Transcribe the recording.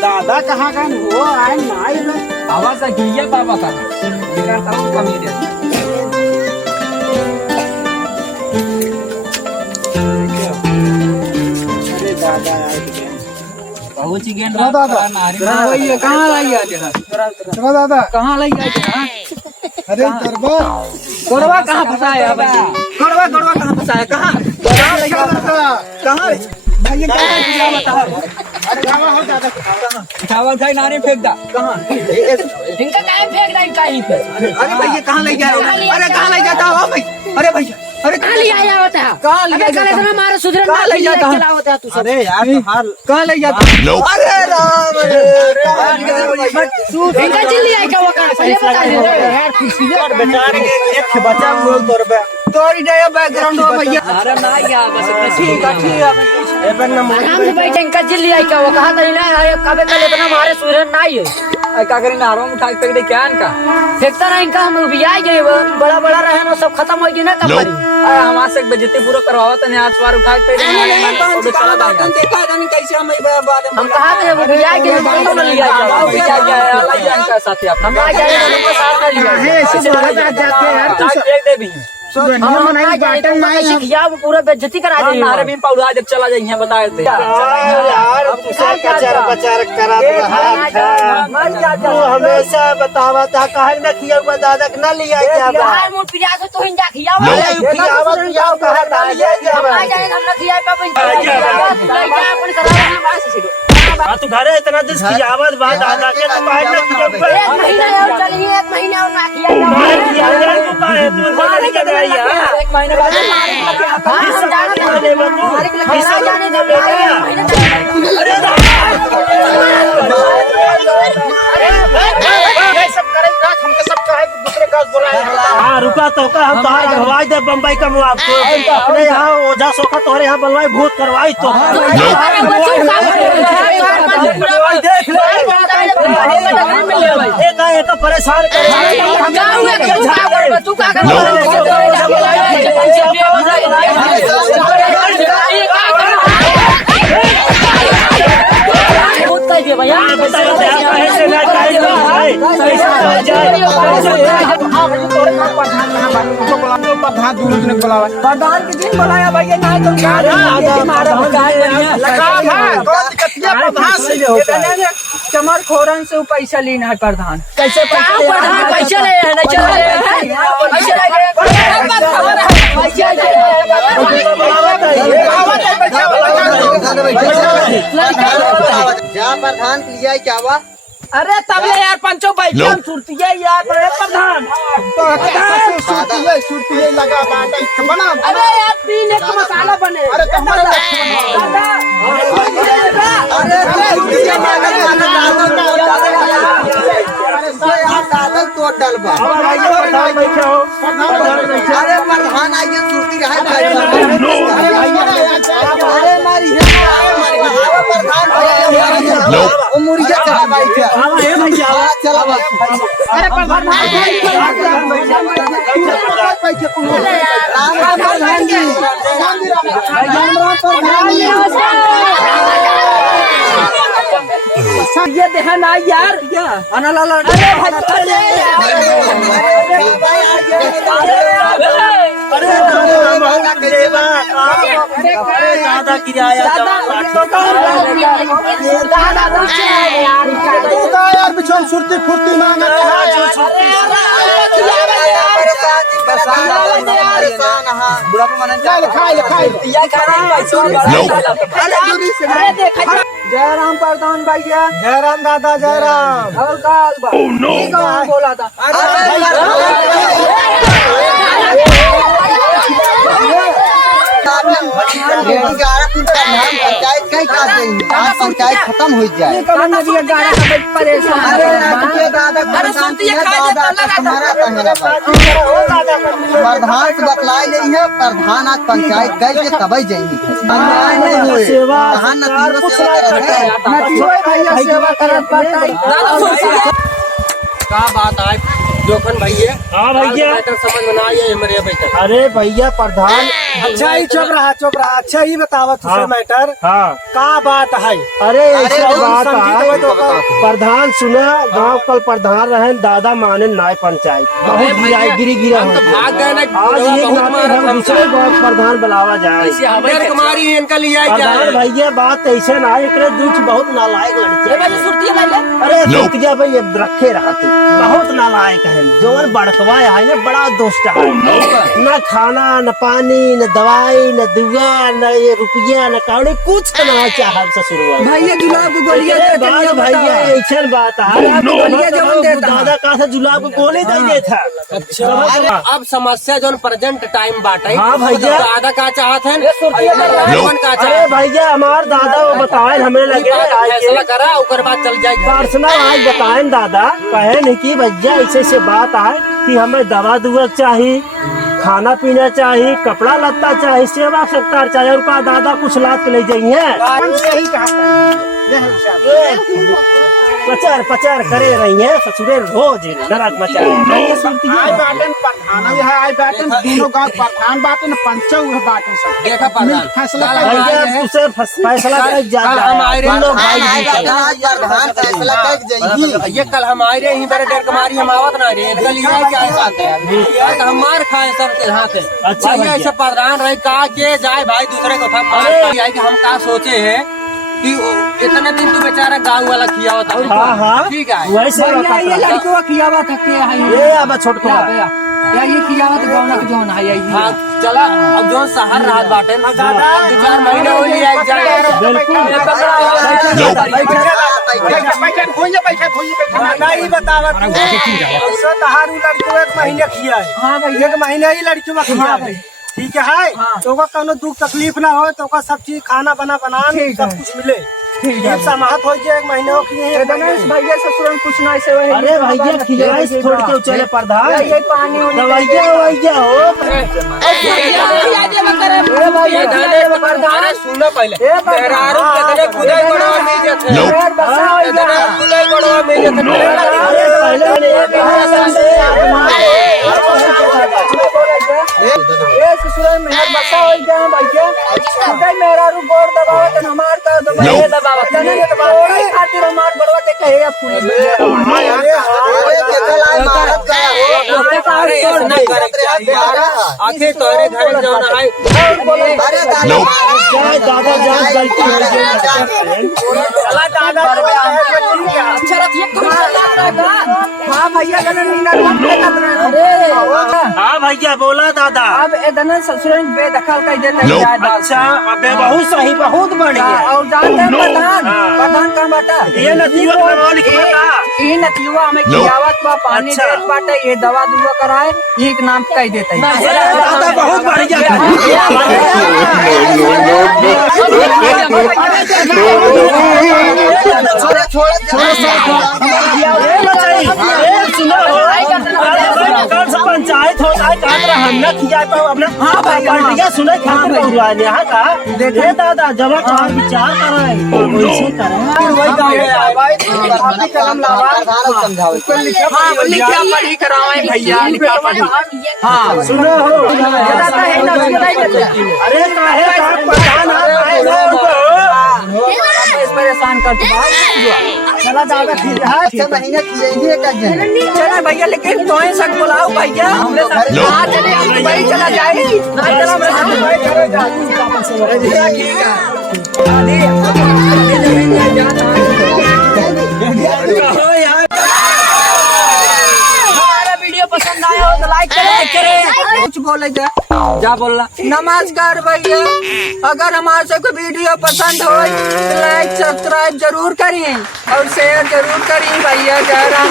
दादा कहाँ गए हो आए नहीं बे आवाज आ गई है बाबा का बिना ताऊ का मेरे अरे दादा आए पहुंच गए ना दादा वही कहां लाई आ जरा चलो दादा कहां लाई आ जरा अरे दरबार गड़वा कहां फंसाया भाई गड़वा कहां फंसाया कहां कहां भैया क्या बताओ अरे गावा हो दादा चावल खाई नारे फेंक दा कहां इनका काहे फेंक रहा है कहीं पे? अरे भैया कहां ले जा रहे हो अरे कहां ले जाता हो भाई अरे भैया अरे कहाँ ले आया होता है? कहां ले अबे कल इतना मारे सुधरे कहाँ ले जाता है? चला होता है तू सब। अरे यार हाल कहां ले जाता अरे राम इनका चिल्ली आई क्या वो कहाँ पहले बता दे। यार किसी यार बेचारे एक बचा बोल तोरबे तोरी नया बैकग्राउंड हो भैया अरे ना यार बस ठीक है ए बन आराम से बैठे इनका चिल्ली आई क्या वो कहा नहीं ना कबे कल इतना मारे सुधरे नहीं है। क्या करें नारों में उठा के फेंक दे क्या इनका फेंकता ना इनका हम भी आई गए बड़ा बड़ा रहे ना सब खत्म हो गई ना कंपनी। अरे हमारे से बेइज्जती पूरा करवावा तो नहीं आज बार उठा के फेंक दे चला जाएगा कैसे हम हम कहा थे वो भी आई गए हम तो लिया इनका साथी आप हम आ जाए उनको साथ कर लिया है ऐसे बोला जाते यार तू फेंक दे भी हम मनाई बाटन नहीं किया वो पूरा बेइज्जती करा दे नारे में पौड़ा जब चला जाएंगे बता देते यार कचर बचार करा तू हमेशा बतावा था काहे न किया हुआ दादा के न लिया क्या यार मोर पिया से तो हिंदा खिया याव कहा था लिया क्या हम आ जाए हम न खिया पापन अपन करा बस सिलो तू घरे इतना दिस की आवाज बात दादा के तू बाहर न किया एक महीना और चलिए एक महीना और ना खिया तू काहे तू नहीं कर रही है एक महीने बाद हम जाने दे हाँ रुका तो का हम बाहर भरवाई दे बम्बई का आपको अपने यहाँ ओझा सोखा तुम्हारे यहाँ बनवाई भूत करवाई तो देख ले एक परेशान प्रधान के दिन बुलाया भैया ना तो चमर खोरन से पैसा लेना है प्रधान कैसे पैसा ले जा प्रधान के लिए क्या हुआ? अरे तब यार पंचो बैठ हम सुरती है यार प्रधान सुरती लगा बना अरे यार पीने का मसाला बने अरे दादल तो डलबा अरे प्रधान आइए सुरती अरे मारी मुर्गिया चला अरे ये देखा ना यार अरे दादा किराया यार बिछोड़ सुरती फुर्ती मांग जयराम प्रधान भैया जयराम दादा जयराम बोला था पंचायत खत्म हो जाए प्रधान से बतलाए नहीं है प्रधान आज पंचायत गए के तब जाएंगे क्या बात है जोखन भैया हाँ भैया समझ में ना आया मेरे बेटा अरे भैया प्रधान अच्छा ही चुप रहा अच्छा ही बतावा तुझे मैटर हाँ क्या बात है अरे ऐसी बात है प्रधान सुना, गांव कल प्रधान रहे दादा माने नाय पंचायत बहुत गिरी गिरा हो गया। आज एक नाते हम दूसरे गांव प्रधान बुलावा जाए। प्रधान भैया बात ऐसे ना एक दुख बहुत नालायक लड़के। अरे सुर्तिया भाई ये रखे रहते बहुत नालायक है। जोन बड़कवा है ना बड़ा दोस्त है, न खाना न पानी न दवाई न दुआ न ये रुपया न कौड़ी कुछ ना चाह ससुर भैया जुलाब को गोलियां भैया ऐसा बात है। दादा का से जुलाब को गोली दे था। अब समस्या जो प्रेजेंट टाइम बाटे। हाँ भैया दादा का चाहत है अरे भैया हमार दादा वो बताए हमें लगे फैसला करा उकर बाद चल जाए पर्सनल आज बताए दादा कहे नहीं कि भैया ऐसे से बात आए कि हमें दवा दुआ चाहिए, खाना पीना चाहिए, कपड़ा लत्ता चाहिए, सेवा सत्कार चाहिए। और का दादा कुछ लाद के ले जाइए प्रचार प्रचार करे रही है ससुरे रोज नरक मचा देखा फैसला ये कल हम आए रहे पर डर कमारी हम आवत ना रे कल ये क्या है हम मार खाए सबके हाथ है। अच्छा ऐसे प्रधान रहे कहा के जाए भाई दूसरे को था मार कि हम का सोचे हैं कि इतने दिन तू बेचारा गाँव वाला खिया होता। हाँ ठीक है वैसे ये लड़कियों खियावा थके ये अब छोटको या ये खियावा तो गाँव का जोन है यही। हाँ चला अब जो शहर रात बाटे 2-4 महीने हो लिया हाँ भाई एक महीने ही लड़कियों खिया ठीक है। तो कोनो दुख तकलीफ ना हो तो सब चीज खाना बना सब कुछ मिले समाहत हो जाए। एक महीने हो भैया ससुर कुछ ना ऐसे। अरे भैया खिलाए छोड़ के चले प्रधान ये पानी दवाइया ववाइया हो अरे सुनो पहले मेहरारू बदले खुदा बड़वा ससुर मेहर बसा हो जाए भैया मेरा रू गोड़ दबावत हमार का दबावत खातिर हमार बड़वा के कहे पुलिस आखिर तोरे घर जाना है। दादा जान गलती हाँ भैया हाँ भैया बोला दादा अब एदन ससुर बेदखल कर देते। अच्छा अबे बहुत सही बहुत बढ़िया। और जानते हैं प्रधान का बता ये ये नतियुआ हमें खियावत बा पानी देत बाटे ये दवा दुआ कराए एक नाम कह देते हैं। दादा बहुत बढ़िया पंचायत होता है हमने किया तो अपना हाँ भाई सुने यहाँ का दे दादा जब विचार कर भैया हाँ सुनो हो अरे परेशान कर चला दादा महीने चला भैया लेकिन तो सक बुलाओ भैया भाई चला जाए वीडियो पसंद आया हो तो लाइक करे कुछ बोले जा बोलना। नमस्कार भैया, अगर हमारे से कोई वीडियो पसंद हो तो लाइक सब्सक्राइब जरूर करिए और शेयर जरूर करिए भैया। जय राम।